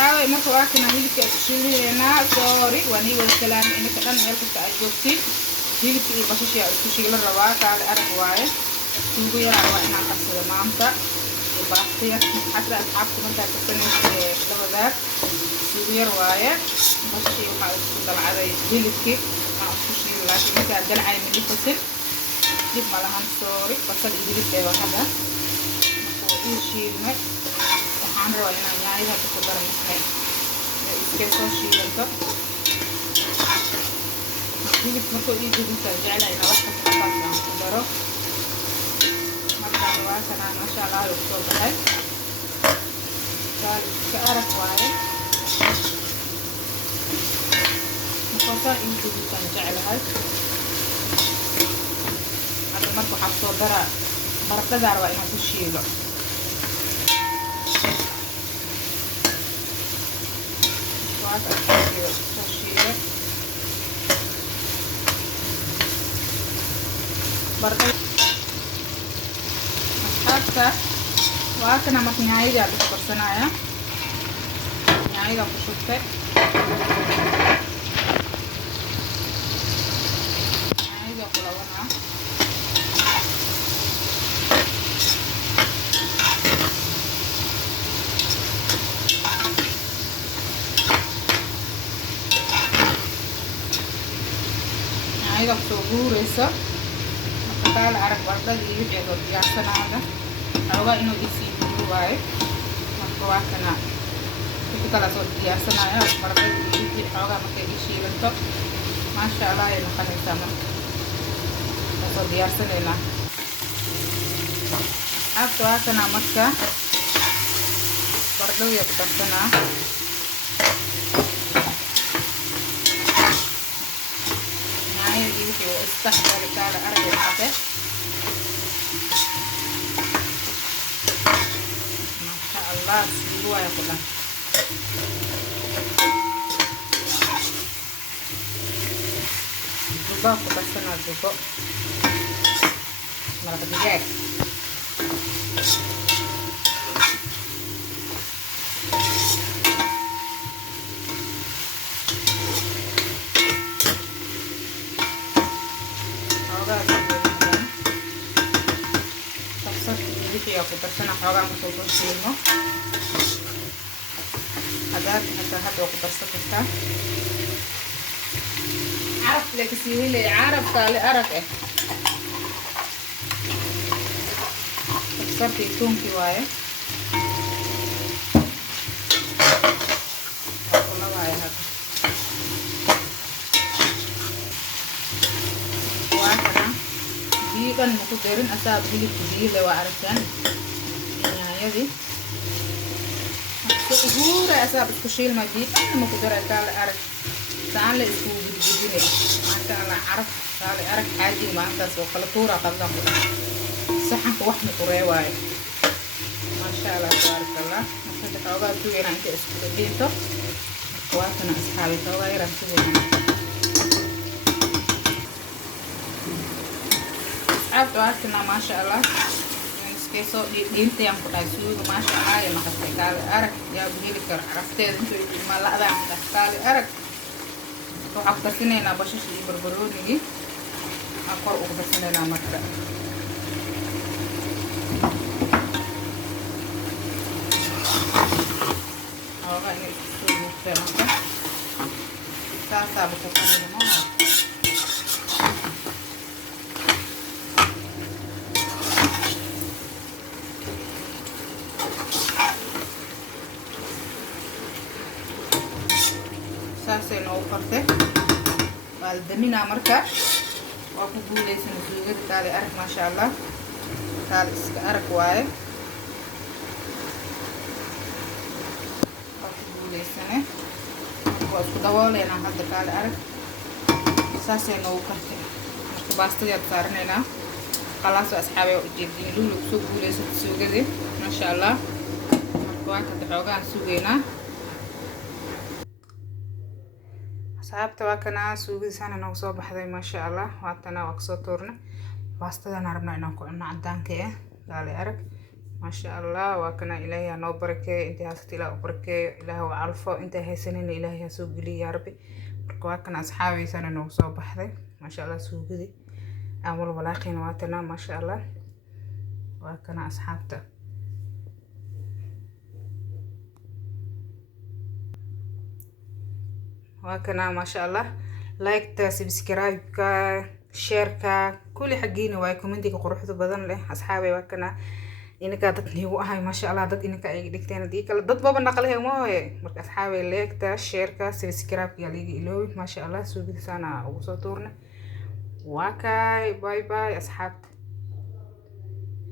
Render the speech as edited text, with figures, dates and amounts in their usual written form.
asxaabay marka waa kana hilibka shiileena sorry wani wada kalaan in ka dhan meel kasta ay joogtiin hilibka iyo basasha isku shiila rabaa kaale arag waaye suugo yar waa inaan qarsado maanta iyo baastiya xasra asxaabta marka ka sameeyay dabadaad suugo yar waaye basasha waxa isku dalcaday hilibki aan isku shiilay laakiin marka dalcay mid fasil dib malahan sorry basal iyo hilibka waa hada marka uu shiilmay waxaan rabaa inaan yaayada ku daro maxay iska soo shiilanto hilib marka uu jidinta jeclay inaan wax ka qaadaan ku daro marka waa kana masha Allah uu soo baxay daal iska arag waaye marka uu jidinta jeclahay hada marka waxa soo dara baradhada waa inaan ku shiilo asxaabta waa kana marka nyaayada ku karsanaya nyaayada ku shubtay nyaayada ku lawana nyaayada ku soo guurayso kaal arag baradhada iyo wixii diyaarsanaada xogaa inuu isii guuro waaye marka waa kana wixii kala soo diyaarsanaya baradhada iyo wixii xogaa markay shiilanto maasha Allah ay noqonaysaa marka soo diyaarsanayna after waa kana marka baradhada ku darsanaa استحضر كذا أرجع الحبة ما شاء الله سيبوا يا كلها جبا كبسنا جبا مرق دجاج aku bersana xogaa markuu ku shiilmo hadaad hadda ku darsan kartaa caraf leeka sii helay carafka le arag sartii tuunkii waaye kula waaye hadda waa kana biigan muku darin asaab hilibka biile waa aragtaan يدي سهورة أساب تشيل مجيد أنا ما قدر أكل أرك تعال اسمه بالجديد ما شاء الله عرف تعال أرك حاجي ما أنت سوق الكورة قدام كده صحن وحنا قريواي ما شاء الله تبارك الله مثل كأوجا توي رانك اسمه بيتو كواتنا أصحابي توي رانك سوينا أصحاب تواتنا ما شاء الله كيسو دينتي yang kuda suuga maasha Allah ya makasay kale arag ya bihili kar aragteed intuu ma la adaan kale arag waxa ku darsanayna bashash iyo barbaroonigi akor ugu darsanayna marka awga inay suuga marka saasa ku qanino saasay noo qartay baldamina marka waa ku guuleysan suugada taale arag ma sha Allah taale iska arag waaye waa ku guuleysan waa isku dabooleyna hadda taale arag saasay noo qartay marka baastada saarnayna خلاص asxaabay oo jeedin lulu soo guuleysan suugada ma sha Allah marka waa ka xogaan suugeena saabta waa kana suugiisana noo soo baxday ma sha Allah waatana waa soo toorna baastada narabna inaan ku cunno cadaanka daali arag ما شاء الله وكنا إلهي نو بركة أنت هاست إلى بركة إله وعرفه أنت هاي سنين إلهي سوق لي يا ربي وكنا أصحابي سنة نوصل بحذي ما شاء الله سوق دي أول ولاقين واتنا ما شاء الله وكنا أصحابته وكنا ما شاء الله لايك سبسكرايب شير كل حقيني واي كومنتي قروحته بدن له أصحابي وكنا إنك دتني وهاي ما شاء الله دت إنك أي دكتين ديك دت بابا نقله ما هي مرك أصحابي لايك شير سبسكرايب يلي إلوي ما شاء الله سوي سنة وصوتورنا وكاي باي باي أصحاب